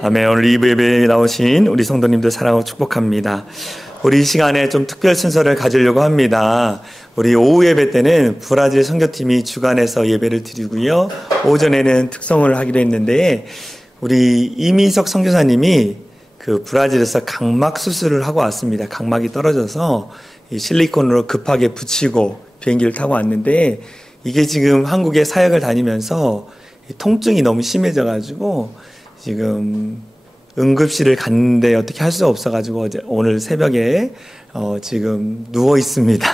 아멘. 오늘 2부 예배에 나오신 우리 성도님들 사랑하고 축복합니다. 우리 이 시간에 좀 특별 순서를 가지려고 합니다. 우리 오후 예배 때는 브라질 선교팀이 주관해서 예배를 드리고요. 오전에는 특성을 하기로 했는데 우리 이민석 선교사님이 그 브라질에서 각막 수술을 하고 왔습니다. 각막이 떨어져서 이 실리콘으로 급하게 붙이고 비행기를 타고 왔는데 이게 지금 한국에 사역을 다니면서 통증이 너무 심해져가지고 지금 응급실을 갔는데 어떻게 할 수 없어가지고 오늘 새벽에 지금 누워 있습니다.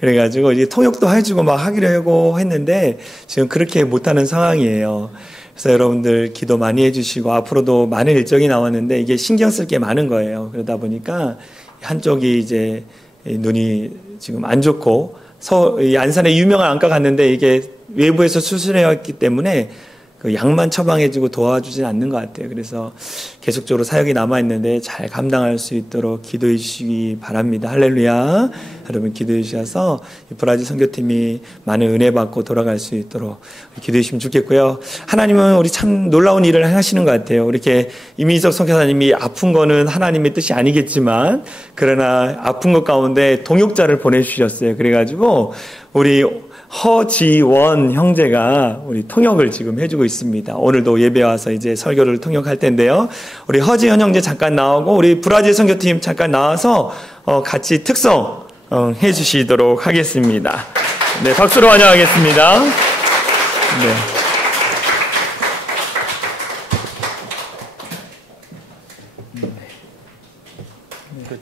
그래가지고 이제 통역도 해주고 막 하기로 하고 했는데 지금 그렇게 못하는 상황이에요. 그래서 여러분들 기도 많이 해주시고 앞으로도 많은 일정이 나왔는데 이게 신경 쓸 게 많은 거예요. 그러다 보니까 한쪽이 이제 눈이 지금 안 좋고 이 안산에 유명한 안과 갔는데 이게 외부에서 수술해왔기 때문에 그 약만 처방해주고 도와주진 않는 것 같아요. 그래서 계속적으로 사역이 남아있는데 잘 감당할 수 있도록 기도해 주시기 바랍니다. 할렐루야. 여러분 기도해 주셔서 브라질 선교팀이 많은 은혜 받고 돌아갈 수 있도록 기도해 주시면 좋겠고요. 하나님은 우리 참 놀라운 일을 하시는 것 같아요. 이렇게 이민석 선교사님이 아픈 거는 하나님의 뜻이 아니겠지만 그러나 아픈 것 가운데 동역자를 보내주셨어요. 그래가지고 우리 허지원 형제가 우리 통역을 지금 해주고 있습니다. 오늘도 예배 와서 이제 설교를 통역할 텐데요. 우리 허지원 형제 잠깐 나오고 우리 브라질 선교팀 잠깐 나와서 같이 특송 해주시도록 하겠습니다. 네, 박수로 환영하겠습니다. 네.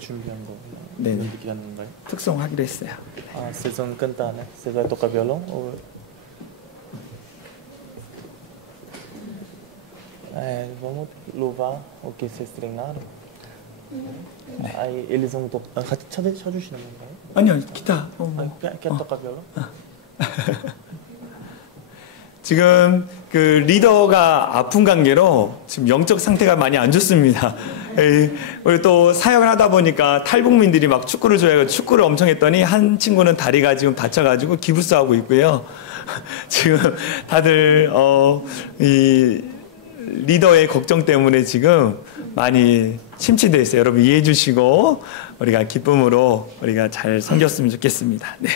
준비한 거. 네. 어떻게 하는 건가요? 특송하기로 했어요. Ah, vocês vão cantar, né? Você vai tocar violão? Ou... vamos louvar o que vocês treinaram? 네. Aí eles vão tocar. 같이 쳐주시는 건가요? 아니요, 기타. Quer tocar violão? 지금 그 리더가 아픈 관계로 지금 영적 상태가 많이 안 좋습니다. 우리 또 사역을 하다 보니까 탈북민들이 막 축구를 좋아해서 축구를 엄청 했더니 한 친구는 다리가 지금 다쳐가지고 기부스하고 있고요. 지금 다들 이 리더의 걱정 때문에 지금 많이 침체되어 있어요. 여러분 이해해 주시고 우리가 기쁨으로 우리가 잘 섬겼으면 좋겠습니다. 네.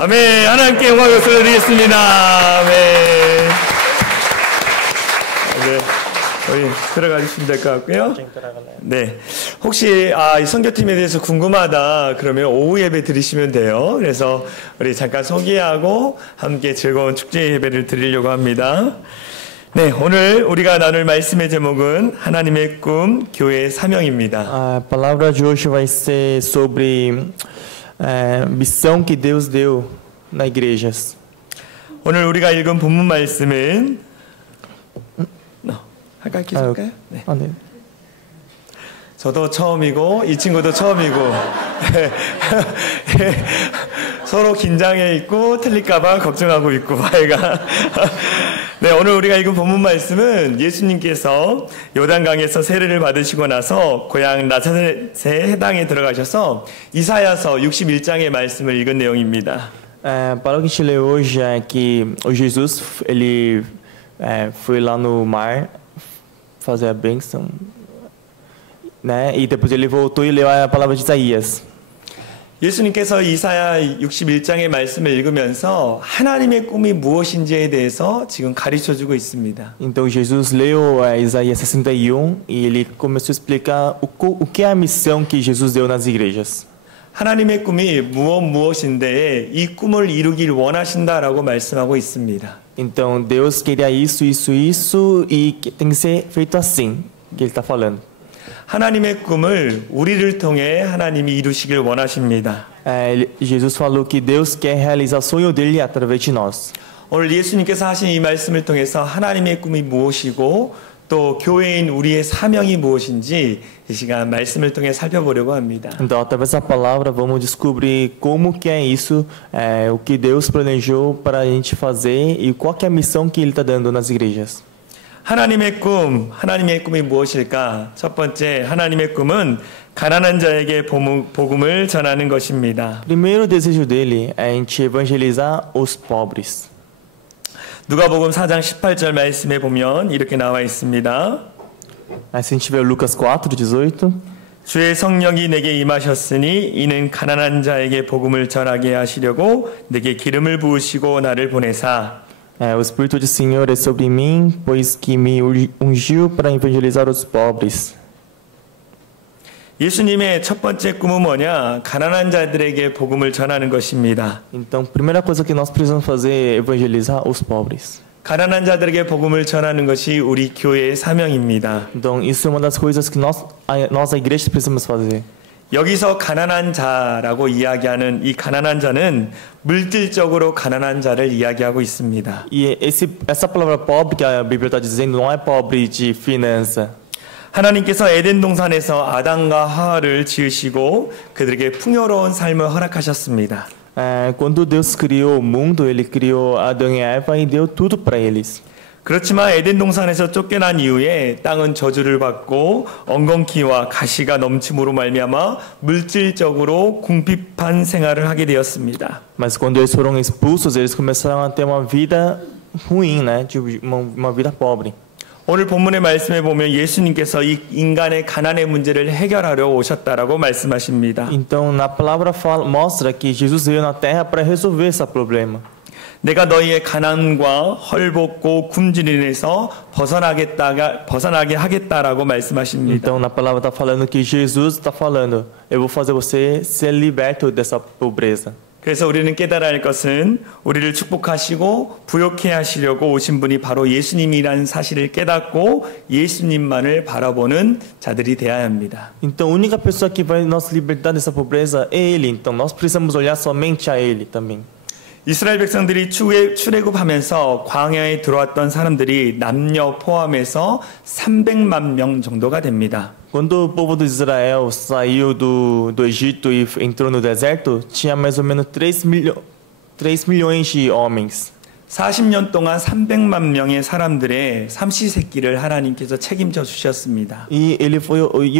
아멘. 하나님께 영광 역사를 드리겠습니다. 아멘. 네, 저희 들어가 주시면 될 것 같고요. 네, 혹시 이 선교팀에 대해서 궁금하다 그러면 오후 예배 드리시면 돼요. 그래서 우리 잠깐 소개하고 함께 즐거운 축제 예배를 드리려고 합니다. 네, 오늘 우리가 나눌 말씀의 제목은 하나님의 꿈, 교회의 사명입니다. A palavra de hoje vai ser sobre missão que Deus deu nas igrejas. 오늘 우리가 읽은 본문 말씀은 할까요? 계속할까요? 네. 네. 저도 처음이고 이 친구도 처음이고 서로 긴장해 있고 틀릴까봐 걱정하고 있고 아이가 네, 오늘 우리가 읽은 본문 말씀은 예수님께서 요단강에서 세례를 받으시고 나서 고향 나사렛의 해당에 들어가셔서 이사야서 61장의 말씀을 읽은 내용입니다. Para o que a gente lê hoje é que o Jesus ele foi lá no mar fazer a bênção, né? E depois ele voltou e leu a palavra de Isaías. 예수님께서 이사야 61장의 말씀을 읽으면서 하나님의 꿈이 무엇인지에 대해서 지금 가르쳐주고 있습니다. Então Jesus leu Isaías 61 e ele começou a explicar o que é a missão que Jesus deu nas igrejas. 하나님의 꿈이 무엇인데 이 꿈을 이루길 원하신다라고 말씀하고 있습니다. Então Deus queria isso e que tem que ser feito assim, que ele está falando. 하나님의 꿈을 우리를 통해 하나님이 이루시길 원하십니다. Jesus falou que Deus quer realizar o sonho dele através de nós. 오늘 예수님께서 하신 이 말씀을 통해서 하나님의 꿈이 무엇이고 또 교회인 우리의 사명이 무엇인지 이 시간 말씀을 통해 살펴보려고 합니다. Então, através da palavra, vamos descobrir como que é isso, o que Deus planejou para a gente fazer e qual que é a missão que Ele está dando nas igrejas. 하나님의 꿈이 무엇일까? 첫 번째, 하나님의 꿈은 가난한 자에게 복음을 전하는 것입니다. Primeiro desejo dele é a gente evangelizar os pobres. 누가복음 4장 18절 말씀에 보면 이렇게 나와 있습니다. Se a gente vê Lucas 4:18, 주의 성령이 내게 임하셨으니 이는 가난한 자에게 복음을 전하게 하시려고 내게 기름을 부으시고 나를 보내사 o Espírito do Senhor é sobre mim, pois que me ungiu para evangelizar os pobres. 예수님의 첫 번째 꿈은 뭐냐? 가난한 자들에게 복음을 전하는 것입니다. Então, primeira coisa que nós precisamos fazer é evangelizar os pobres. 가난한 자들에게 복음을 전하는 것이 우리 교회의 사명입니다. Então, isso é uma das coisas que nós a igreja precisamos fazer. 여기서 가난한 자라고 이야기하는 이 가난한 자는 물질적으로 가난한 자를 이야기하고 있습니다. E essa palavra pobre que a Bíblia está dizendo não é pobre de finança. 하나님께서 에덴 동산에서 아담과 하와를 지으시고 그들에게 풍요로운 삶을 허락하셨습니다. Quando Deus criou o mundo, Ele criou Adão e Eva e deu tudo para eles. 그렇지만 에덴 동산에서 쫓겨난 이후에 땅은 저주를 받고 엉겅퀴와 가시가 넘침으로 말미암아 물질적으로 궁핍한 생활을 하게 되었습니다. Mas quando eles foram expulsos, eles começaram a ter uma vida ruim, né? Uma vida pobre. 오늘 본문의 말씀에 보면 예수님께서 이 인간의 가난의 문제를 해결하려 오셨다라고 말씀하십니다. Então, na palavra mostra que Jesus veio na terra para resolver esse problema. 내가 너희의 가난과 헐벗고 굶주림에서 벗어나게 하겠다라고 말씀하십니다. Então, na palavra está falando que Jesus está falando, eu vou fazer você ser liberto dessa pobreza. 그래서 우리는 깨달아야 할 것은 우리를 축복하시고 부욕해 하시려고 오신 분이 바로 예수님이라는 사실을 깨닫고 예수님만을 바라보는 자들이 되어야 합니다. Então, a única pessoa que vai nos libertar dessa pobreza é Ele. Então, nós precisamos olhar somente a Ele também. 이스라엘 백성들이 출애굽하면서 광야에 들어왔던 사람들이 남녀 포함해서 300만 명 정도가 됩니다. Quando o povo de Israel saiu do Egito e entrou no deserto, tinha mais ou menos 3 milhões de homens. 40년 동안 300만 명의 사람들의 삼시세끼를 하나님께서 책임져 주셨습니다. E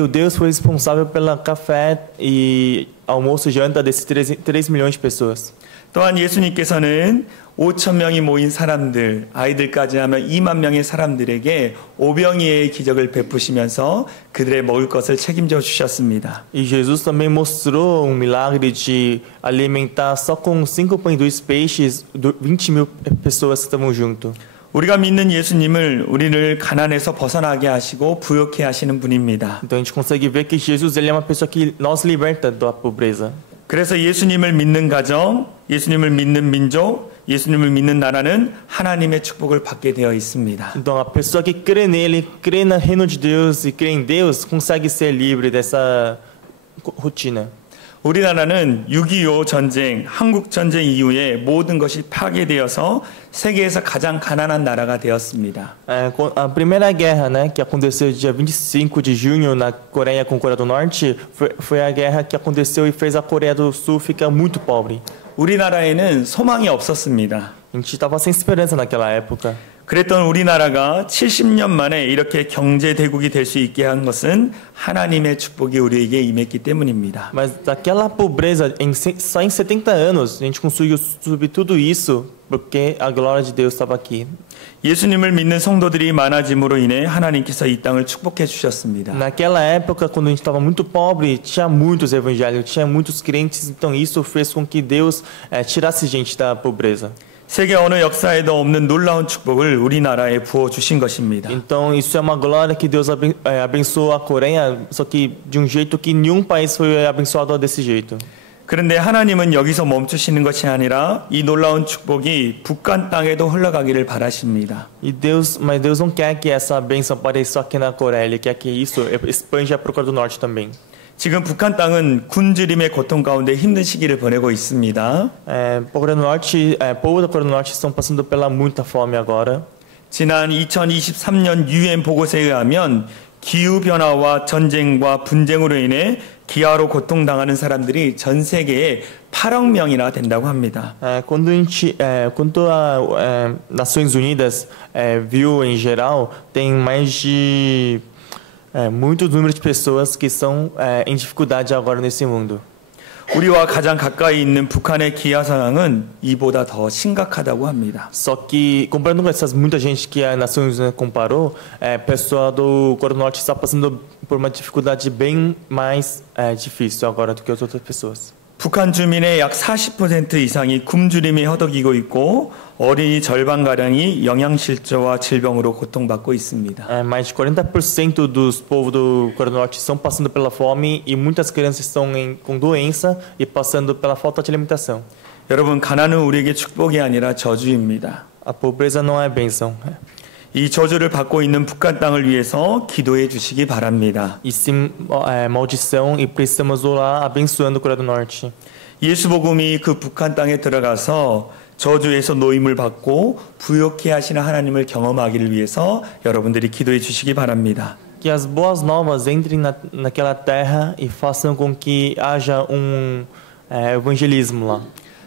o Deus foi responsável pela café e almoço e janta desses 3 milhões de pessoas. 또한 예수님께서는 5천 명이 모인 사람들, 아이들까지 하면 2만 명의 사람들에게 오병이의 기적을 베푸시면서 그들의 먹을 것을 책임져 주셨습니다. E Jesus também mostrou um milagre de alimentar só com 5 pães e 2 peixes 20.000 pessoas que estavam junto. 우리가 믿는 예수님을 우리를 가난에서 벗어나게 하시고 부욕해 하시는 분입니다. Então a gente consegue ver que Jesus ele é uma pessoa que nos liberta da pobreza. 그래서 예수님을 믿는 가정, 예수님을 믿는 민족, 예수님을 믿는 나라는 하나님의 축복을 받게 되어 있습니다. Então a pessoa que crê nele, crê no reino de Deus e crê em Deus consegue ser livre dessa rotina. 우리나라는 6.25 전쟁, 한국 전쟁 이후에 모든 것이 파괴되어서 세계에서 가장 가난한 나라가 되었습니다. A primeira guerra, né, que aconteceu dia 25 de junho na Coreia com a Coreia do Norte, foi a guerra que aconteceu e fez a Coreia do Sul ficar muito pobre. 우리나라에는 소망이 없었습니다. A gente estava sem esperança naquela época. 그랬던 우리나라가 70년 만에 이렇게 경제 대국이 될 수 있게 한 것은 하나님의 축복이 우리에게 임했기 때문입니다. Mas daquela pobreza, só em 70 anos, a gente conseguiu subir tudo isso porque a glória de Deus estava aqui. 예수님을 믿는 성도들이 많아짐으로 인해 하나님께서 이 땅을 축복해 주셨습니다. Naquela época, quando a gente estava muito pobre, tinha muitos evangélicos, tinha muitos crentes, então isso fez com que Deus tirasse gente da pobreza. 세계 어느 역사에도 없는 놀라운 축복을 우리나라에 부어 주신 것입니다. Então isso é uma glória que Deus abençoou a Coreia, só que de um jeito que nenhum país foi abençoado desse jeito. 그런데 하나님은 여기서 멈추시는 것이 아니라 이 놀라운 축복이 북한 땅에도 흘러가기를 바라십니다. Mas Deus não quer que essa bênção pareça só aqui na Coreia, Ele quer que isso expanja para o Coreia do Norte também. 지금 북한 땅은 굶주림의 고통 가운데 힘든 시기를 보내고 있습니다. Coreia do Norte, povo da Coreia do Norte estão passando pela muita fome agora. 지난 2023년 UN 보고서에 의하면 기후 변화와 전쟁과 분쟁으로 인해 기아로 고통당하는 사람들이 전 세계에 8억 명이나 된다고 합니다. Quando a Nações Unidas viu em geral, tem mais de muito número de pessoas que estão em dificuldade agora nesse mundo. 우리와 가장 가까이 있는 북한의 기아 상황은 이보다 더 심각하다고 합니다. Só que, comparando com muita gente que a Nações Unidas comparou, a pessoa do Coreia do Norte está passando por uma dificuldade bem mais difícil agora do que as outras pessoas. 북한 주민의 약 40% 이상이 굶주림에 허덕이고 있고 어린이 절반가량이 영양실조와 질병으로 고통받고 있습니다. Mais de 40% dos povos do Coreia do Norte estão passando pela fome e muitas crianças estão com doença e passando pela falta de alimentação. 여러분, 가난은 우리에게 축복이 아니라 저주입니다. A pobreza não é bênção. 이 저주를 받고 있는 북한 땅을 위해서 기도해 주시기 바랍니다. E sim, maldição e precisamos orar abençoando o Coreia do Norte. 예수 복음이 그 북한 땅에 들어가서 저주에서 노임을 받고 부욕해 하시는 하나님을 경험하기를 위해서 여러분들이 기도해 주시기 바랍니다. Que as boas novas entrem naquela terra e façam com que haja evangelismo lá.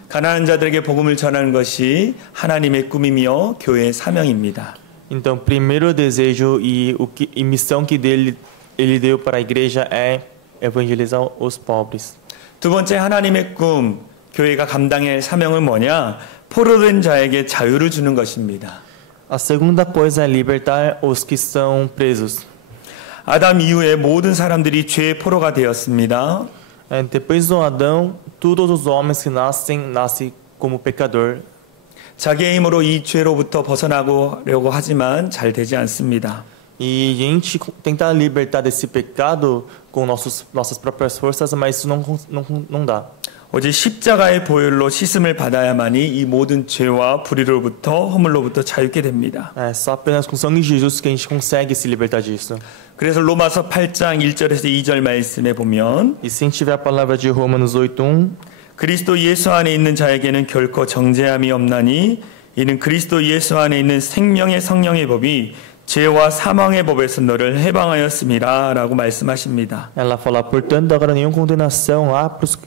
가난한 자들에게 복음을 전하는 것이 하나님의 꿈이며 교회의 사명입니다. Então, primeiro desejo e missão que ele deu para a igreja é evangelizar os pobres. 두 번째 하나님의 꿈, 교회가 감당할 사명은 뭐냐? 포로된 자에게 자유를 주는 것입니다. A segunda coisa é libertar os que estão presos. 아담 이후에 모든 사람들이 죄의 포로가 되었습니다. Depois do Adão, todos os homens que nascem como pecador. 자기의 힘으로 이 죄로부터 벗어나려고 하지만 잘 되지 않습니다. E a gente tenta libertar desse pecado com nossas próprias forças, mas isso não dá. 오직 십자가의 보혈로 씻음을 받아야만이 이 모든 죄와 불의로부터 허물로부터 자유케 됩니다. Só apenas com o sangue de Jesus que a gente consegue se libertar disso. 그래서 로마서 8장 1절에서 2절 말씀에 보면 E se a gente tiver a palavra de Romanos 8:1, 그리스도 예수 안에 있는 자에게는 결코 정죄함이 없나니 이는 그리스도 예수 안에 있는 생명의 성령의 법이 죄와 사망의 법에서 너를 해방하였습니다. 라고 말씀하십니다. ela fala, portanto, agora nenhuma condenação há para os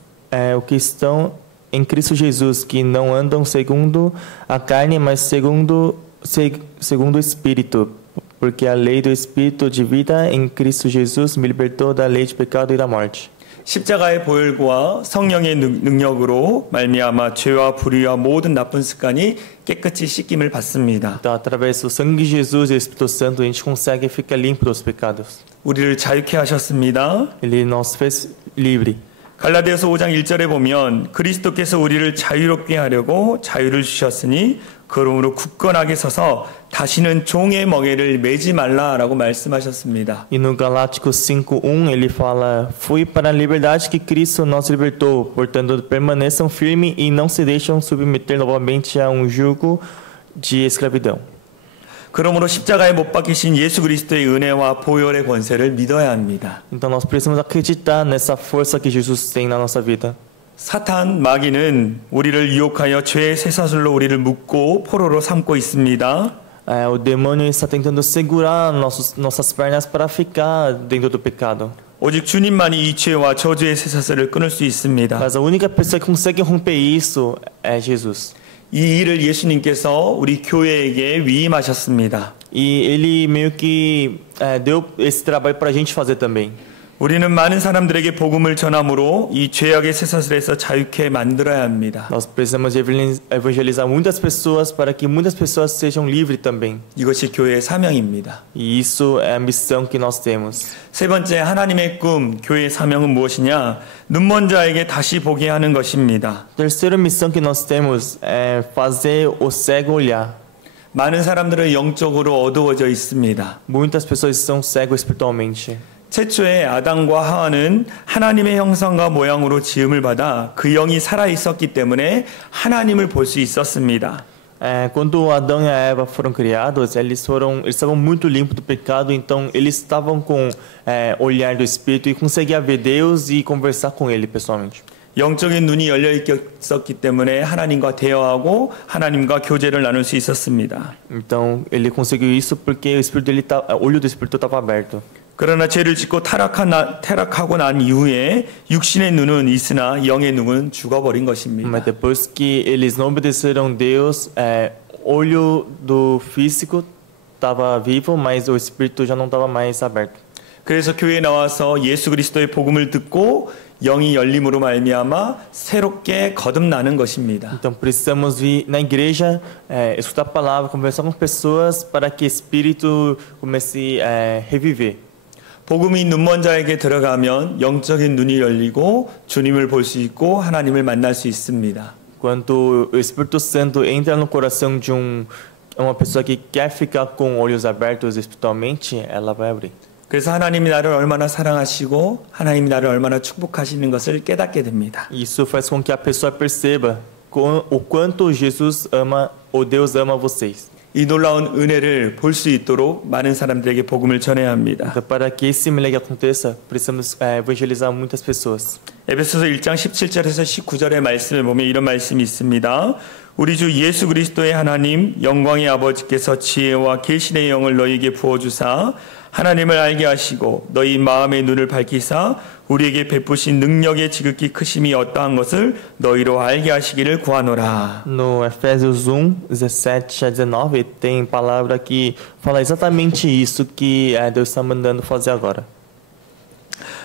que estão em Cristo Jesus, que não andam segundo a carne, mas segundo o Espírito. Porque a lei do Espírito de vida em Cristo Jesus me libertou da lei de pecado e da morte. 십자가의 보혈과 성령의 능력으로 말미암아 죄와 불의와 모든 나쁜 습관이 깨끗이 씻김을 받습니다. Então, através do sangue de Jesus e do Espírito Santo, a gente consegue ficar limpo dos pecados. 우리를 자유케 하셨습니다. Ele nos fez livre. 갈라디아서 5장 1절에 보면 그리스도께서 우리를 자유롭게 하려고 자유를 ju셨으니 그러므로 굳건하게 서서 다시는 종의 멍에를 매지 말라라고 말씀하셨습니다. E no Galáticos 5:1 ele fala: "Foi para a liberdade que Cristo nos libertou, portanto permaneçam firmes e não se deixem submeter novamente a jugo de escravidão." 그러므로 십자가에 못 박히신 예수 그리스도의 은혜와 보혈의 권세를 믿어야 합니다. Então nós precisamos acreditar nessa força que Jesus tem na nossa vida. 사탄 마귀는 우리를 유혹하여 죄의 쇠사슬로 우리를 묶고 포로로 삼고 있습니다. O demônio está tentando segurar nossas pernas para ficar dentro do pecado. 오직 주님만이 이 죄와 저주의 쇠사슬을 끊을 수 있습니다. Mas a única pessoa que consegue romper isso é Jesus. 이 일을 예수님께서 우리 교회에게 위임하셨습니다. E ele meio que deu esse trabalho para a gente fazer também. 우리는 많은 사람들에게 복음을 전함으로 이 죄악의 쇠사슬에서 자유케 만들어야 합니다. Nós precisamos evangelizar muitas pessoas para que muitas pessoas sejam livres também. 이것이 교회의 사명입니다. E isso é a missão que nós temos. 세 번째, 하나님의 꿈, 교회의 사명은 무엇이냐? 눈먼 자에게 다시 보게 하는 것입니다. Terceira missão que nós temos é fazer o cego olhar. 많은 사람들은 영적으로 어두워져 있습니다. Muitas pessoas estão cegos espiritualmente. 최초에 아담과 하와는 하나님의 형상과 모양으로 지음을 받아 그 영이 살아 있었기 때문에 하나님을 볼 수 있었습니다. Quando Adão e a Eva foram criados, eles estavam muito limpos do pecado, então eles estavam com olhar do Espírito e conseguiam ver Deus e conversar com Ele pessoalmente. 영적인 눈이 열려 있었기 때문에 하나님과 대화하고 하나님과 교제를 나눌 수 있었습니다. Então ele conseguiu isso porque o olho do Espírito estava aberto. 그러나 죄를 짓고 타락하고 난 이후에 육신의 눈은 있으나 영의 눈은 죽어버린 것입니다. Mas depois que eles não obedeceram Deus, olho do físico estava vivo, mas o espírito já não estava mais aberto. 그래서 교회에 나와서 예수 그리스도의 복음을 듣고 영이 열림으로 말미암아 새롭게 거듭나는 것입니다. Então precisamos vir na igreja, escutar a palavra, conversar com pessoas para que o espírito comece a reviver. 복음이 눈먼 자에게 들어가면 영적인 눈이 열리고 주님을 볼 수 있고 하나님을 만날 수 있습니다. Quando o Espírito Santo entra no coração de uma pessoa que quer ficar com olhos abertos espiritualmente, ela vai abrir. 그래서 하나님이 나를 얼마나 사랑하시고 하나님이 나를 얼마나 축복하시는 것을 깨닫게 됩니다. Isso faz com que a pessoa perceba o quanto Jesus ama, ou Deus ama vocês. 이 놀라운 은혜를 볼 수 있도록 많은 사람들에게 복음을 전해야 합니다. Então, para que esse milagre aconteça, precisamos evangelizar muitas pessoas. 에베소서 1장 17절에서 19절의 말씀을 보면 이런 말씀이 있습니다. 우리 주 예수 그리스도의 하나님 영광의 아버지께서 지혜와 계신의 영을 너희에게 부어주사 하나님을 알게 하시고 너희 마음의 눈을 밝히사 우리에게 베푸신 능력의 지극히 크심이 어떠한 것을 너희로 알게 하시기를 구하노라. No Efésios 1:17 a 19 tem palavra que fala exatamente isso que Deus está mandando fazer agora.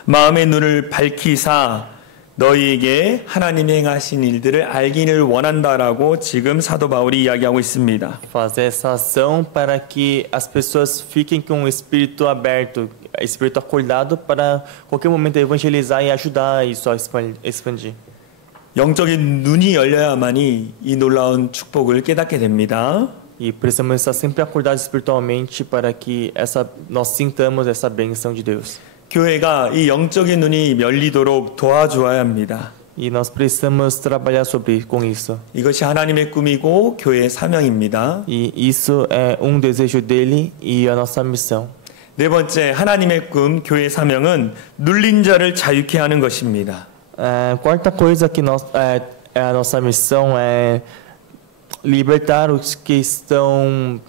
마음의 눈을 밝히사 너희에게 하나님이 행하신 일들을 알기를 원한다라고 지금 사도 바울이 이야기하고 있습니다. Fazer essa ação para que as pessoas fiquem com o espírito aberto, espírito acordado para qualquer momento evangelizar e ajudar isso a expandir. 영적인 눈이 열려야만이 이 놀라운 축복을 깨닫게 됩니다. E precisamos estar sempre acordados espiritualmente para que nós sintamos essa bênção de Deus. 교회가 이 영적인 눈이 열리도록 도와주어야 합니다. E nós precisamos trabalhar com isso. 이것이 하나님의 꿈이고 교회의 사명입니다. E isso é desejo dele e a nossa missão. 네 번째, 하나님의 꿈, 교회의 사명은 눌린 자를 자유케 하는 것입니다. Quarta coisa que a nossa missão é libertar os que estão.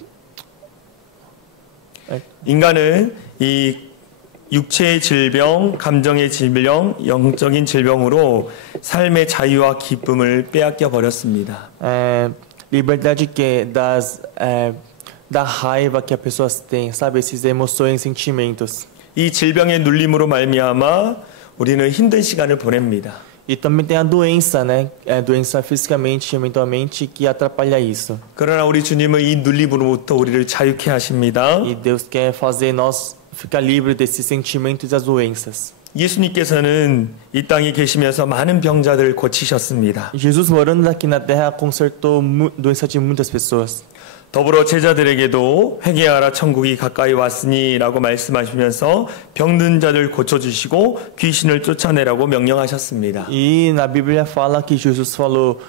인간은 이 육체의 질병, 감정의 질병, 영적인 질병으로 삶의 자유와 기쁨을 빼앗겨 버렸습니다. Liberdade que da raiva que as pessoas têm, sabe, essas emoções, sentimentos. 이 질병의 눌림으로 말미암아 우리는 힘든 시간을 보냅니다. E também tem a doença, né? É doença fisicamente e mentalmente que atrapalha isso. 그러나 우리 주님은 이 눌림으로부터 우리를 자유케 하십니다. E Deus quer fazer nós ficar livre desses sentimentos e das doenças. 예수님께서는 이 땅에 계시면서 많은 병자들을 고치셨습니다. Jesus morando aqui na terra consertou doença de muitas pessoas. 더불어 제자들에게도 회개하라 천국이 가까이 왔으니라고 말씀하시면서 병든 자들 고쳐주시고 귀신을 쫓아내라고 명령하셨습니다. E na Bíblia fala que Jesus falou,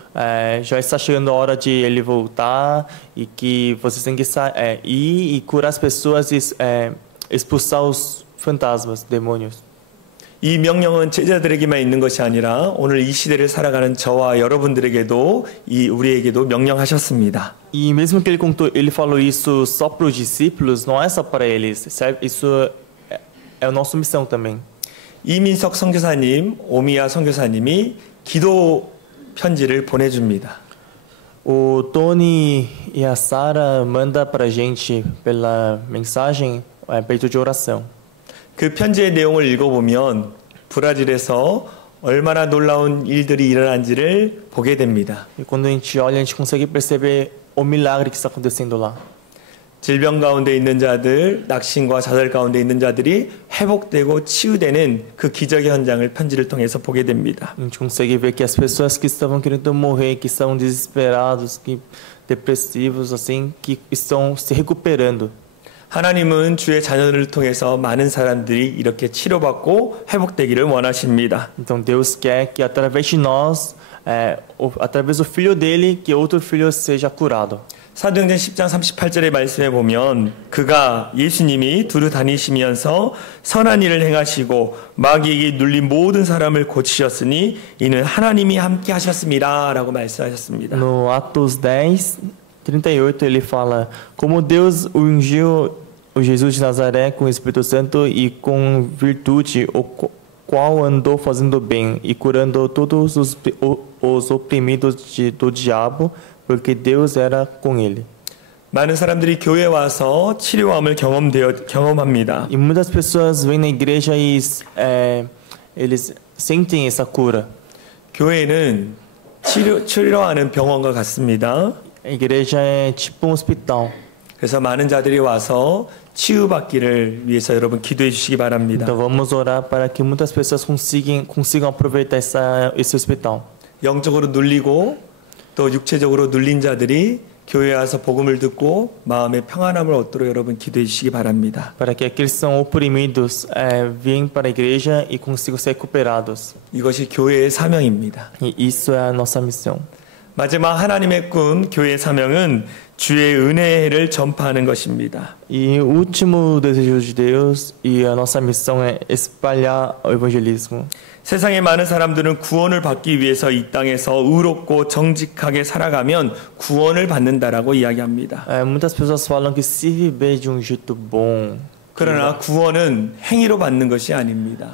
já está chegando a hora de ele voltar e que vocês têm que ir e curar as pessoas e expulsar os fantasmas, demônios. 이 명령은 제자들에게만 있는 것이 아니라 오늘 이 시대를 살아가는 저와 여러분들에게도 우리에게도 명령하셨습니다. E mesmo que ele falou isso só para os discípulos, não é só para eles. Isso é a nossa missão também. 이민석 선교사님, 오미야 선교사님이 기도 편지를 보내줍니다. O Tony e a Sara manda para a gente pela mensagem pedido de oração. 그 편지의 내용을 읽어보면 브라질에서 얼마나 놀라운 일들이 일어난지를 보게 됩니다. E quando a gente olha, a gente consegue perceber o milagre que está acontecendo lá. 질병 가운데 있는 자들, 낙심과 좌절 가운데 있는 자들이 회복되고 치유되는 그 기적의 현장을 편지를 통해서 보게 됩니다. A gente consegue ver que as pessoas que estavam querendo morrer, que estavam desesperados, que depressivos, assim, que estão se recuperando. 하나님은 주의 자녀를 통해서 많은 사람들이 이렇게 치료받고 회복되기를 원하십니다. Então Deus quer que através de nós, através do filho dele, que outro filho seja curado. 사도행전 10장 38절의 말씀에 보면 그가 예수님이 두루 다니시면서 선한 일을 행하시고 마귀에게 눌린 모든 사람을 고치셨으니 이는 하나님이 함께 하셨습니다 라고 말씀하셨습니다. No Atos 10:38 ele fala: como Deus ungiu o Jesus de Nazaré com o Espírito Santo e com virtude, o qual andou fazendo bem e curando todos os oprimidos do diabo, porque Deus era com ele. 많은 사람들이 교회에 와서 치료함을 경험합니다. E muitas pessoas vêm na igreja e eles sentem essa cura. 교회는 치료하는 병원과 같습니다. A igreja é tipo um hospital. 그래서 많은 자들이 와서 치유받기를 위해서 여러분 기도해 주시기 바랍니다. Então vamos orar para que muitas pessoas consigam aproveitar esse hospital. 영적으로 눌리고 또 육체적으로 눌린 자들이 교회에 와서 복음을 듣고 마음의 평안함을 얻도록 여러분 기도해 주시기 바랍니다. Para que aqueles que são oprimidos venham para a igreja e consigam ser recuperados. 이것이 교회의 사명입니다. E isso é a nossa missão. 마지막 하나님의 꿈 교회의 사명은 주의 은혜를 전파하는 것입니다. E o último desejo de Deus e a nossa missão é espalhar o evangelismo. 세상의 많은 사람들은 구원을 받기 위해서 이 땅에서 의롭고 정직하게 살아가면 구원을 받는다라고 이야기합니다. Muitas pessoas falam que se viver de um jeito bom, 그러나 구원은 행위로 받는 것이 아닙니다.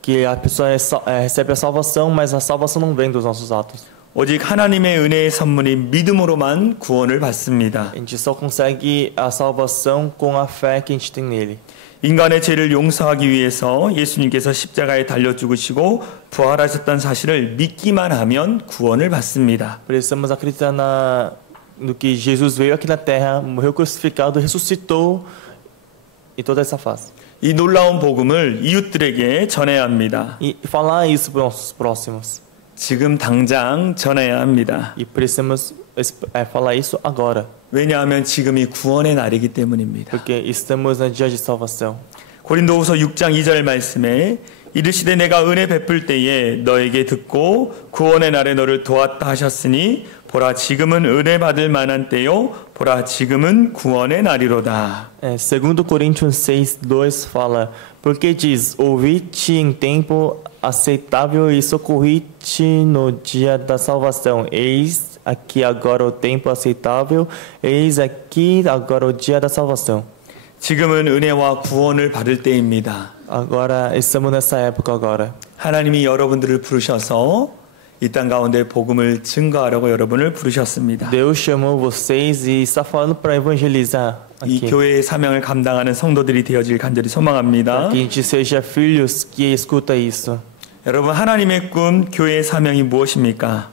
que a pessoa recebe a salvação, mas a salvação não vem dos nossos atos. 오직 하나님의 은혜의 선물이 믿음으로만 구원을 받습니다. A gente só consegue a salvação com a fé que a gente tem nele. 인간의 죄를 용서하기 위해서 예수님께서 십자가에 달려 죽으시고 부활하셨다는 사실을 믿기만 하면 구원을 받습니다. Precisamos acreditar no que Jesus veio aqui na terra, morreu crucificado, ressuscitou e toda essa fase. 이 놀라운 복음을 이웃들에게 전해야 합니다. E falar isso para os nossos próximos. 지금 당장 전해야 합니다. E precisamos falar isso agora. 왜냐하면 지금이 구원의 날이기 때문입니다. Porque estamos no dia de salvação. 고린도후서 6장 2절 말씀에 이르시되 내가 은혜 베풀 때에 너에게 듣고 구원의 날에 너를 도왔다 하셨으니 보라 지금은 은혜 받을 만한 때요 보라 지금은 구원의 날이로다. Segundo Coríntios 6:2 fala: porque diz, ouvi-te em tempo aceitável e socorri-te no dia da salvação. Eis aqui agora o tempo aceitável, eis aqui agora o dia da salvação. 지금은 은혜와 구원을 받을 때입니다. Agora estamos nessa época agora. 하나님이 여러분들을 부르셔서 이 땅 가운데 복음을 증거하라고 여러분을 부르셨습니다. Deus chamou vocês e está falando para evangelizar. 이 aqui. 교회의 사명을 감당하는 성도들이 되어질 간절히 소망합니다. Que a gente seja filhos que escuta isso. 여러분, 하나님의 꿈, 교회의 사명이 무엇입니까?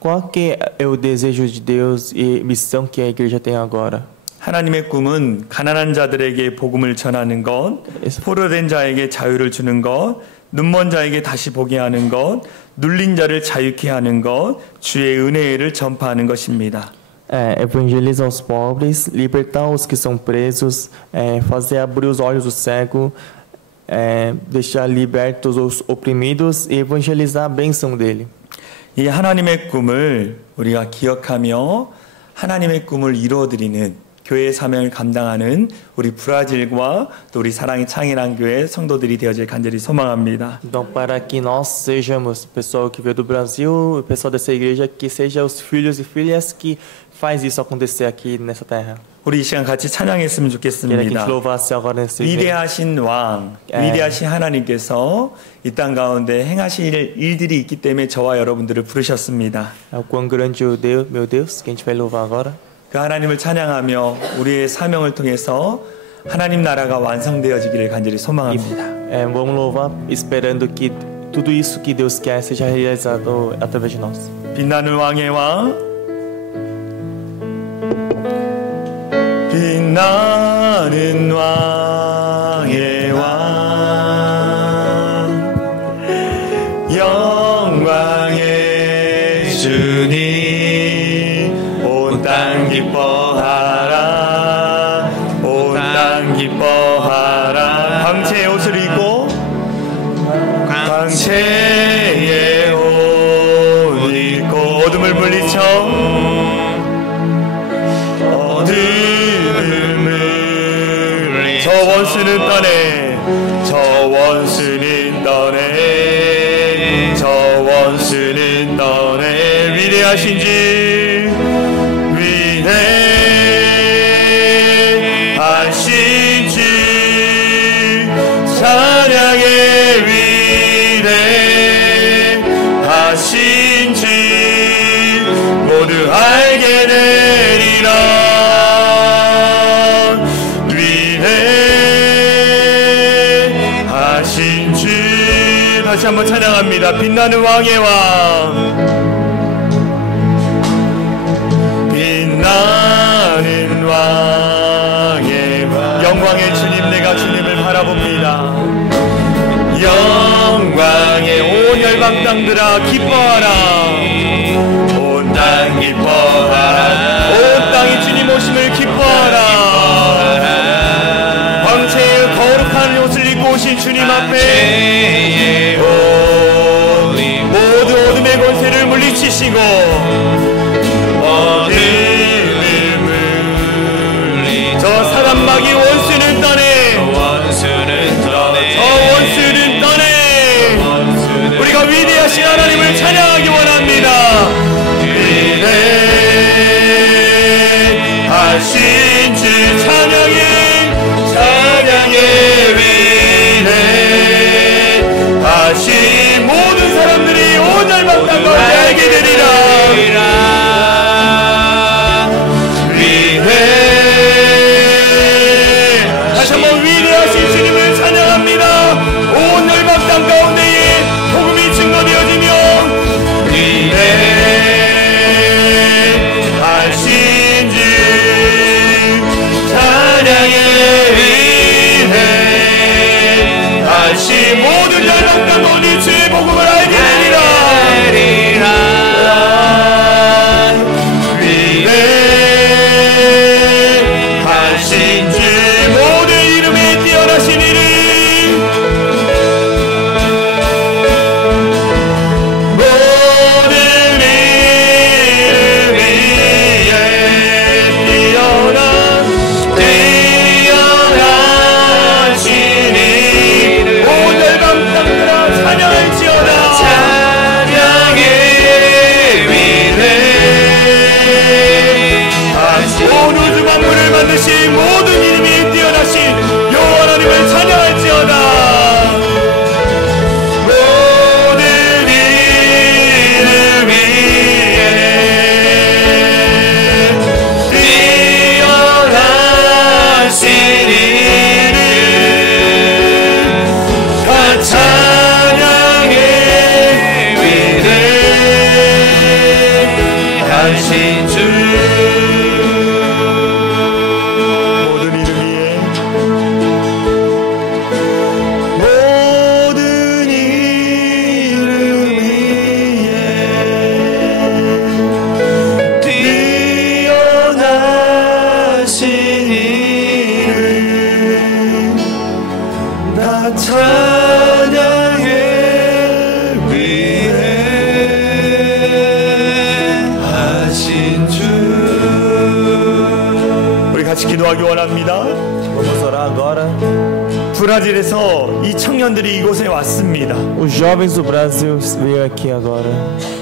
Qual que é o desejo de Deus e missão que a igreja tem agora? 하나님의 꿈은 가난한 자들에게 복음을 전하는 것, 포로된 자에게 자유를 주는 것, 눈먼 자에게 다시 보게 하는 것, 눌린 자를 자유케 하는 것, 주의 은혜를 전파하는 것입니다. Evangelizar os pobres, libertar os que são presos, fazer abrir os olhos do cego, deixar libertos os oprimidos e evangelizar a bênção dele. 이 하나님의 꿈을 우리가 기억하며 하나님의 꿈을 이루어드리는 교회의 사명을 감당하는 우리 브라질과 또 우리 사랑의 창일한 교회 성도들이 되어질 간절히 소망합니다. Então, para que nós sejamos, o pessoal que veio do Brasil, o pessoal dessa igreja, que seja os filhos e filhas que faz isso acontecer aqui nessa terra. 우리 이 시간 같이 찬양했으면 Queria que a gente 좋겠습니다. louvasse agora nesse jeito. 위대하신 왕, 위대하신 하나님께서 이 땅 가운데 행하실 일들이 있기 때문에 저와 여러분들을 부르셨습니다. É o quão grande é o Deus, meu Deus, que a gente vai louvar agora. 그 하나님을 찬양하며 우리의 사명을 통해서 하나님 나라가 완성되어지기를 간절히 소망합니다. Vamos louvar esperando que tudo isso que Deus quer seja realizado através de nós. 빛나는 왕의 왕, 빛나는 왕의 왕, 영광의 주님, 온 땅 기뻐하라, 온 땅 기뻐하라. 광채의 옷을 입고 광채의 옷 입고 어둠을 물리쳐 저 원수는 떠내, 저 원수는 떠내, 저 원수는 떠내. 위대하신지 위대하신지 찬양의 위대하신지 모두 알게 되리라. 다시 한번 찬양합니다. 빛나는 왕의 왕, 빛나는 왕의 왕. 영광의 주님, 내가 주님을 바라봅니다. 영광의 온 열방 땅들아 기뻐하라, 온 땅 기뻐하라, 온 땅이 주님 오심을 기뻐하라. 광채의 거룩한 옷을 입고 오신 주님 앞에 모두 어둠의 권세를 물리치시고 저 사단마귀 원수는 떠내, 저 원수는 떠내. 우리가 위대하신 하나님을 찬양하기 원합니다. 위대하신 주 찬양의 위대하신 모든 사람들이 온 열방 땅 가운데 알게 되리라. 다시 한번 위대하신 주님을 찬양합니다. 온 열방 땅 가운데에 복음이 증거되어지며 위대하신 주 찬양의 위대하신 모든 열방 땅 가운데 주의 복음을 알게 되리라. 위대하신 주 모든 이름에 뛰어나신 이름, 모든 이름 위에 뛰어나신 이름, 온 열방 땅들아 찬양할지어다. 찬양의 위대하신 온 우주 만물을 만드신 모든 이름이 뛰어나신 여호와 하나님을 찬양할지어다. 모든 이름 위에 뛰어나신 위대하신 주. 우리 같이 기도하기 원합니다. Vamos orar agora. 브라질에서 이 청년들이 이곳에 왔습니다. Os jovens do Brasil veio aqui agora.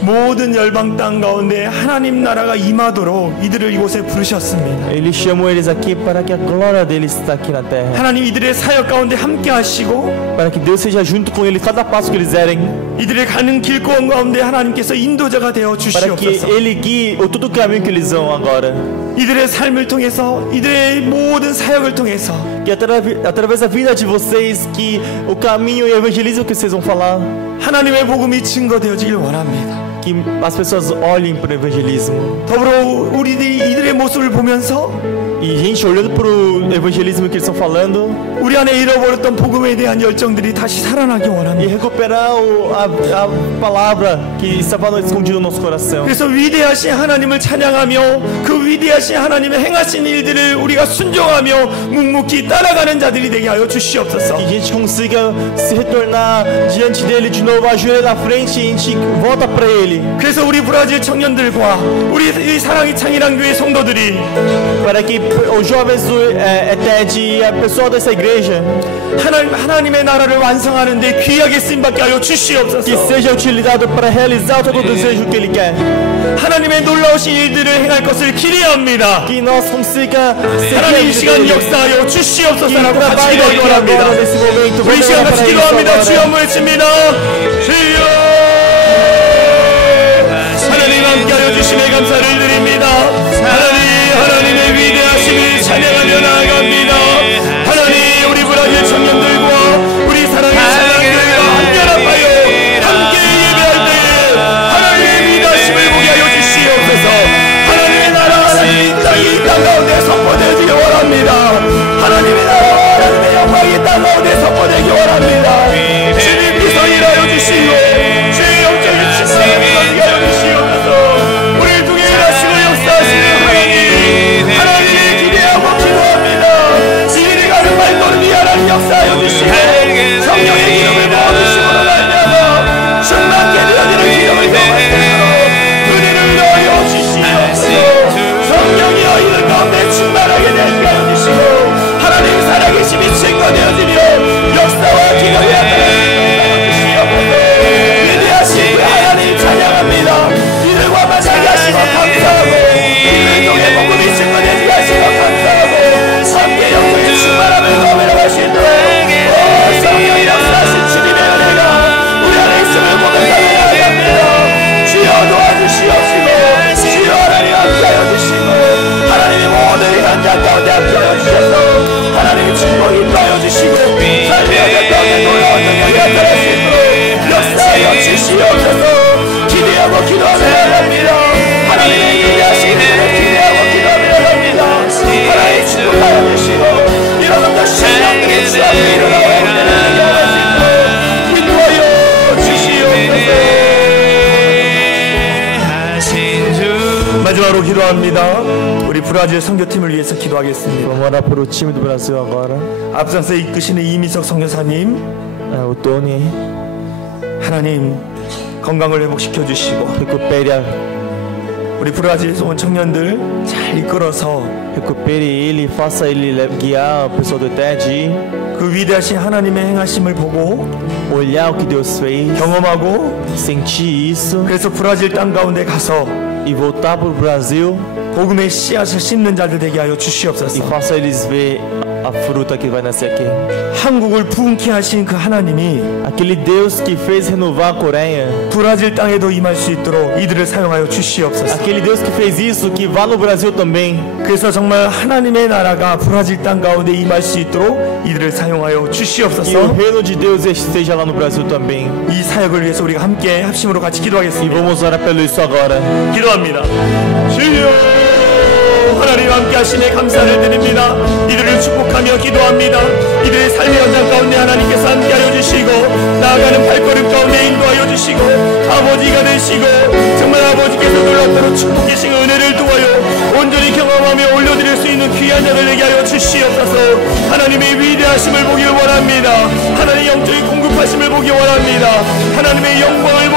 모든 열방 땅 가운데 하나님 나라가 임하도록 이들을 이곳에 부르셨습니다. Ele chamou eles aqui para que a glória deles está aqui na terra. 하나님 이들의 사역 가운데 함께 하시고 Para que Deus seja junto com eles cada passo que eles derem. 이들의 가는 길고원 가운데 하나님께서 인도자가 되어 Para que 주시옵소서. Ele guie todo o caminho que eles vão agora. 이들의 삶을 통해서 이들의 모든 사역을 통해서 Que através da vida de vocês, que o caminho e o evangelismo que vocês vão falar, 하나님의 복음이 증거되어지길 원합니다. que as pessoas olhem para o evangelismo. 더불어 우리들이 이들의 모습을 보면서 E gente, olhando para o evangelismo que eles estão falando, 우리 안에 잃어버렸던 복음에 대한 열정들이 다시 살아나기 e 원합니다. recuperar a palavra que estava escondida no nosso coração. 그래서 위대하신 하나님을 찬양하며 그 위대하신 하나님의 행하신 일들을 우리가 순종하며 묵묵히 따라가는 자들이 되게 하여 주시옵소서. Que a gente consiga se retornar diante dele de novo, ajoelhar na frente e a gente volta para ele. 그래서 우리 브라질 청년들과 우리 이 사랑이 창이란 교회 성도들이 Para que os jovens do ETED e a pessoa dessa igreja 하나님의 나라를 완성하는데 귀하게 쓰임받게 하여 que 주시옵소서. seja utilizado para realizar todo o desejo que ele quer. 하나님의 놀라우신 일들을 행할 것을 기대합니다. Que nós consiga 하나님 이 시간 seguir 역사하여 que 주시옵소서라고 같이 trabalhe 기도하기 aqui 원합니다. agora nesse momento. 우리 Vamos 시간 orar 같이 para isso 기도합니다. 주여 agora. 한번 외칩니다. 주여 하나님 함께하여 주심에 감사를 드립니다. 하나님의 위대하심을 찬양하며 나아갑니다. 하나님 우리 브라질 청년들과 우리 사랑의 찬양교회가 함께 합하여 함께 예배할 때에 하나님의 위대하심을 보게 하여 주시옵소서. 하나님의 나라 하나님의 땅이 이 땅 가운데 선포되기 원합니다. 하나님의 나라와 하나님의 영광이 이 땅 가운데 선포되기 원합니다. 주님 미소 일하여 주시고 주의 영적인 침상을 하여 주시옵소서. 우리를 통해 일하시고 역사하시는 하나님을 기대하고 기도합니다. 지일이 가는 발걸음이 하나님 역사하여 주시고 성령의 기름을 부어주심으로 말미암아 충만케 되어지는 기름을 부어주시므로 은혜를 넣어 주시옵소서. 성령이여 이들 가운데 충만하게 되게 하여 주시고 하나님 살아계심이 증거되어지며 역사와 기적이 나타나는 주시옵소서. 위대하신 그 하나님 찬양합니다. 이들과 만나게 하시고 감사하고 이들 통해 복음이 증거되게 하시고 감사하고 함께 영광의 충만함을 거머쥐어 가시도록 성령이 역사하신 주님의 은혜가 우리 안에 있음을 고백하며 나아갑니다. 주여 도와주시옵시고 주여 하나님 함께하여 주시고 하나님의 모든 현장 가운데 함께하여 주셔서 하나님의 축복이 임하여 주시고 삶의 현장 가운데 놀라운 능력이 나타날 수 있도록 역사하여 주시옵소서. 기대하고 기도하며 나갑니다. 하나님의 위대하신 일을 기대하고 기도하며 나갑니다. 하나님 축복하여 주시고 이러면서 신령들의 주함이 일어나고 은혜를 경험할 수 있도록 인도하여 주시옵소서. 마지막으로 기도합니다. 우리 브라질 선교팀을 위해서 기도하겠습니다. Vamos orar por o time do Brasil agora. 앞서서 이끄시는 이미석 선교사님, O Tony 하나님 건강을 회복시켜 주시고 recupere, 우리 브라질에서 온 청년들 잘 이끌어서 recupere ele, faça ele guiar o pessoal do ETED, 그 위대하신 하나님의 행하심을 보고 olhar o que Deus fez, 경험하고 sentir isso 그래서 브라질 땅 가운데 가서 e voltar para o Brasil 복음의 씨앗을 심는 자들 되게 하여 e 주시옵소서. faça eles ver a fruta que vai nascer aqui. 한국을 부흥케 하신 그 하나님이 Aquele Deus que fez renovar a Coreia, 브라질 땅에도 임할 수 있도록 이들을 사용하여 주시옵소서. aquele Deus que fez isso, que vá no Brasil também. 그래서 정말 하나님의 나라가 브라질 땅 가운데 임할 수 있도록 이들을 사용하여 E o 주시옵소서. reino de Deus esteja lá no Brasil também. 이 사역을 위해서 우리가 함께 합심으로 같이 E 기도하겠습니다. vamos orar pelo isso agora. 기도합니다. 주여 하나님 함께 하심에 감사를 드립니다. 이들을 축복하며 기도합니다. 이들의 삶의 현장 가운데 하나님께서 함께하여 주시고 나아가는 발걸음 가운데 인도하여 주시고 아버지가 되시고 정말 아버지께서 놀랍도록 축복하신 은혜를 도와요 온전히 경험하며 올려드릴 수 있는 귀한 자를 되게 하여 주시옵소서. 하나님의 위대하심을 보길 원합니다. 하나님의 영적인 공급하심을 보길 원합니다. 하나님의 영광을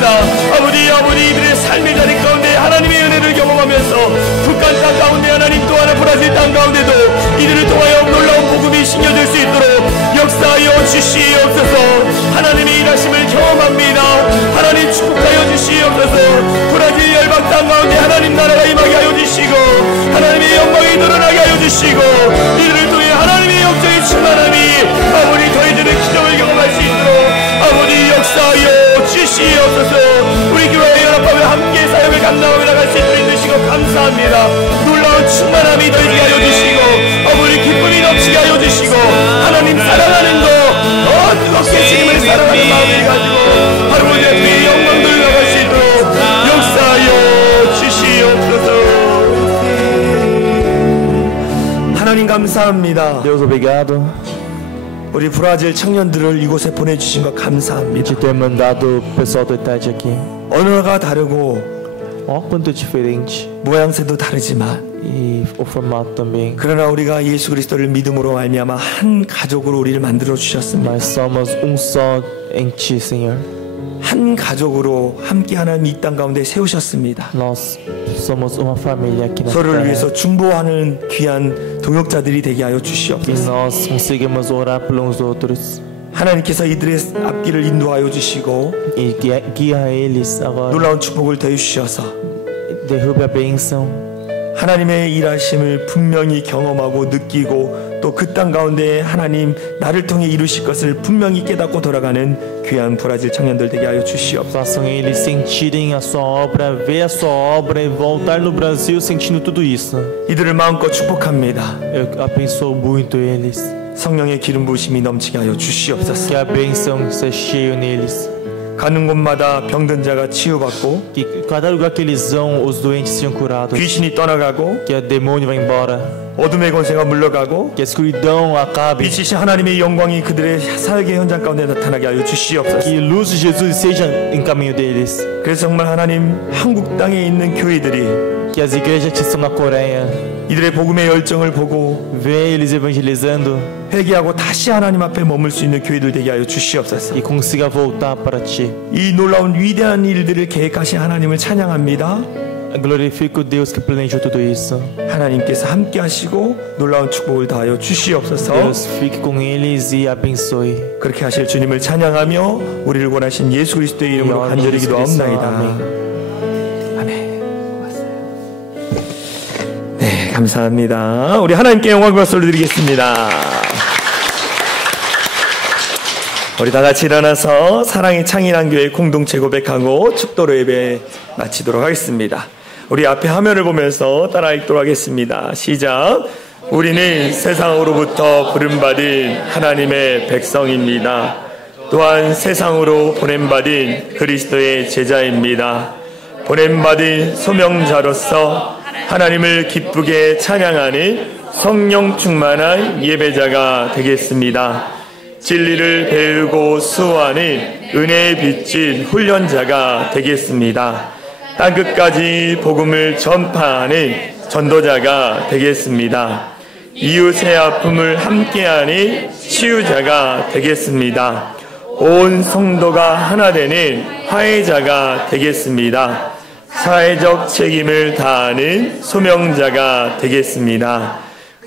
감사합니다. 아버지 이들의 삶의 자리 가운데 하나님의 은혜를 경험하면서 북한 땅 가운데 하나님 또 하나 브라질 땅 가운데도 이들을 통하여 놀라운 복음이 심겨질 수 있도록 역사하여 주시옵소서. 하나님의 일하심을 경험합니다. 하나님 축복하여 주시옵소서. 브라질 열방 땅 가운데 하나님 나라가 임하게 하여 주시고 하나님의 영광이 드러나게 하여 주시고 이들을 통해 하나님의 영적인 충만함이 아버지 더해지는 기적을 경험할 수 있도록 아버지 역사하여 주시옵소서. 우리 교회 연합하며 함께 사역을 감당하며 나갈 수 있도록 해주시고 감사합니다. 놀라운 충만함이 더해지게 하여 주시고 아버지 기쁨이 넘치게 하여 주시고 하나님 사랑하는 거 뜨겁게 주님을 사랑하는 마음을 가지고 아버지 앞에 영광 돌려나갈 수 있도록 역사하여 주시옵소서. 하나님 감사합니다. Deus, obrigado 우리 브라질 청년들을 이곳에 보내주신 것 감사합니다. de ter mandado o pessoal do ETAD aqui. 언어가 다르고 Quanto diferente 모양새도 다르지만 e o formato também. 그러나 우리가 예수 그리스도를 믿음으로 말미암아 한 가족으로 우리를 만들어 주셨습니다. Mas somos só em Ti, Senhor. 한 가족으로 함께 하나님 이 땅 가운데 세우셨습니다. Nós somos uma família aqui na 서로를 terra. 위해서 중보하는 귀한 동역자들이 되게 하여 Que 주시옵소서. nós conseguimos orar por uns outros 하나님께서 이들의 앞길을 인도하여 주시고 e guia eles agora. 놀라운 축복을 더해 주셔서 Derrube a bênção. 하나님의 일하심을 분명히 경험하고 느끼고 또 그 땅 가운데 하나님 나를 통해 이루실 것을 분명히 깨닫고 돌아가는 귀한 브라질 청년들 되게 하여 주시옵소서. Façam eles sentirem a sua obra, ver a sua obra e voltar no Brasil sentindo tudo isso. 이들을 마음껏 축복합니다. Eu abençoo muito eles. 성령의 기름 부으심이 넘치게 하여 주시옵소서. Que a bênção seja cheia neles. 가는 곳마다 병든 자가 치유받고 Que cada lugar que eles vão, os doentes sejam curados. 귀신이 떠나가고 Que o demônio vá embora. 어둠의 권세가 물러가고 Que a escuridão acabe. 빛이신 하나님의 영광이 그들의 사역의 현장 가운데 나타나게 하여 주시옵소서. Que a luz de Jesus seja em caminho deles. 그래서 정말 하나님 한국 땅에 있는 교회들이 Que as igrejas que estão na Coreia, 이들의 복음의 열정을 보고 vê eles evangelizando 회개하고 다시 하나님 앞에 머물 수 있는 교회들 되게 하여 주시옵소서. e consiga voltar para Ti. 이 놀라운 위대한 일들을 계획하신 하나님을 찬양합니다. Glorifico o Deus que planejou tudo isso. 하나님께서 함께 하시고 놀라운 축복을 다하여 주시옵소서. Deus fique com eles e abençoe. 그렇게 하실 주님을 찬양하며 우리를 원하신 예수 그리스도의 이름으로 간절히 기도하옵나이다. 아멘. 네, 감사합니다. 우리 하나님께 영광과 박수를 드리겠습니다. 우리 다 같이 일어나서 사랑의 창인한 교회 공동체 고백하고 축도로 예배 마치도록 하겠습니다. 우리 앞에 화면을 보면서 따라 읽도록 하겠습니다. 시작. 우리는 세상으로부터 부름받은 하나님의 백성입니다. 또한 세상으로 보냄받은 그리스도의 제자입니다. 보냄받은 소명자로서 하나님을 기쁘게 찬양하는 성령 충만한 예배자가 되겠습니다. 진리를 배우고 수호하는 은혜에 빚진 훈련자가 되겠습니다. 땅끝까지 복음을 전파하는 전도자가 되겠습니다. 이웃의 아픔을 함께하는 치유자가 되겠습니다. 온 성도가 하나 되는 화해자가 되겠습니다. 사회적 책임을 다하는 소명자가 되겠습니다.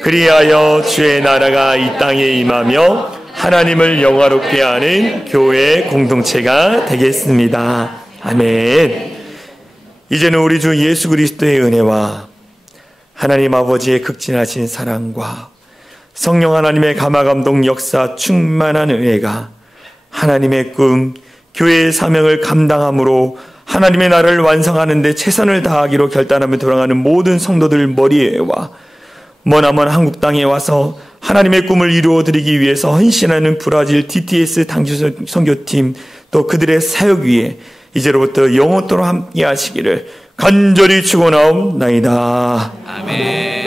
그리하여 주의 나라가 이 땅에 임하며 하나님을 영화롭게 하는 교회 공동체가 되겠습니다. 아멘. 이제는 우리 주 예수 그리스도의 은혜와 하나님 아버지의 극진하신 사랑과 성령 하나님의 감화감동 역사 충만한 은혜가 하나님의 꿈, 교회의 사명을 감당함으로 하나님의 나라를 완성하는 데 최선을 다하기로 결단하며 돌아가는 모든 성도들 머리에와 머나먼 한국 땅에 와서 하나님의 꿈을 이루어드리기 위해서 헌신하는 브라질 DTS 당주 선교팀 또 그들의 사역 위에 이제로부터 영원토록 함께 하시기를 간절히 축원하옵나이다. 아멘.